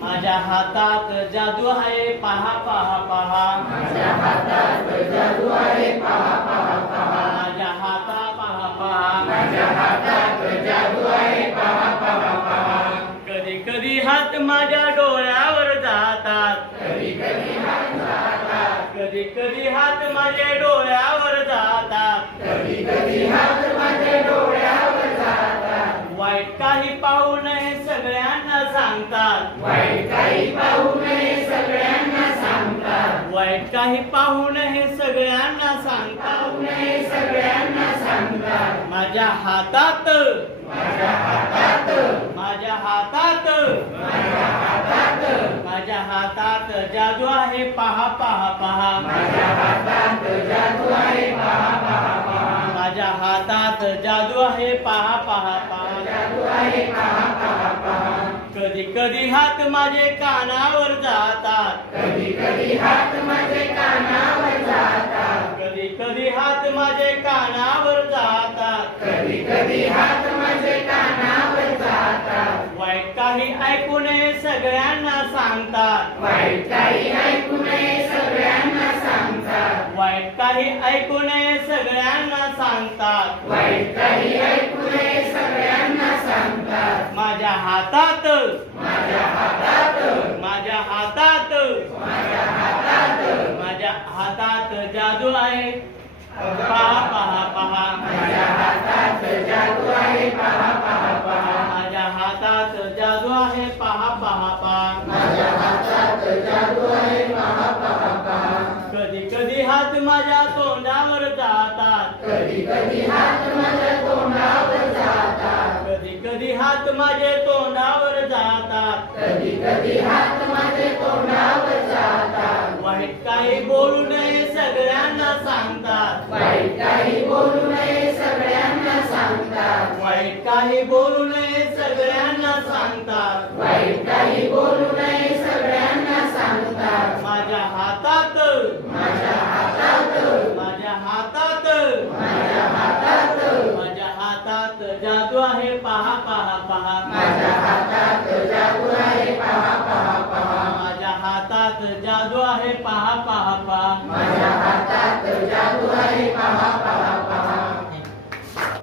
माझ्या हातात जादू आहे पहा पहा पहा. माझ्या हातात जादू आहे पहा पहा पहा. माझ्या पहा पहा. माझ्या हातात जादू आहे पहा पहा पहा. कधी कधी हात माझ्या डोळ्यावर जातात. कधी कधी हात जातात. कधी कधी हात माझ्या डोळ्यावर जातात. कधी कधी हात माझ्या डोळ्यावर सांगतात. वाईट काही पाहू नये सगळ्यांना सांगतात. वाईट काही पाहू नये सगळ्यांना सांगतात. नये सगळ्यांना सांगतात. माझ्या हातात. माझ्या हातात. माझ्या हातात. माझ्या हातात. माझ्या हातात जादू आहे पहा पहा पहा. माझ्या हातात जादू आहे पहा पहा पहा. माझ्या हातात जादू आहे पहा पहा पहा. जादू आहे पहा पहा पहा. कधी कधी हात माझे कानावर जातात. कधी कधी हात माझे कानावर जातात. कधी कधी हात माझे कानावर जातात. कधी कधी हात माझे कानावर जातात. वाईट काही ऐकू नये सगळ्यांना सांगतात. वाईट काही ऐकू नये सगळ्यांना सांगतात. वाईट काही ऐकू नये सगळ्यांना सांगतात. वाईट काही ऐकू नये सगळ्यांना सांगतात. माझ्या हातात माझ्या हातात माझ्या हातात माझ्या हातात माझ्या हातात जादू आहे. पहा पहा पहा. माझ्या हातात जादू आहे. पहा पहा पहा. माझ्या हातात जादू आहे. पहा पहा पहा. माझ्या हातात जादू आहे. पहा पहा पहा. कधी कधी हात माझ्या तोंडावर जातात. कधी कधी हात माझ्या तोंडावर जातात. कधी कधी हात माझे तोंडावर जातात. कधी कधी हात माझे तोंडावर माझ्या हातात. माझ्या हातात. माझ्या हातात. माझ्या हातात जादू आहे पहा पहा पहा. माझ्या हातात जादू आहे.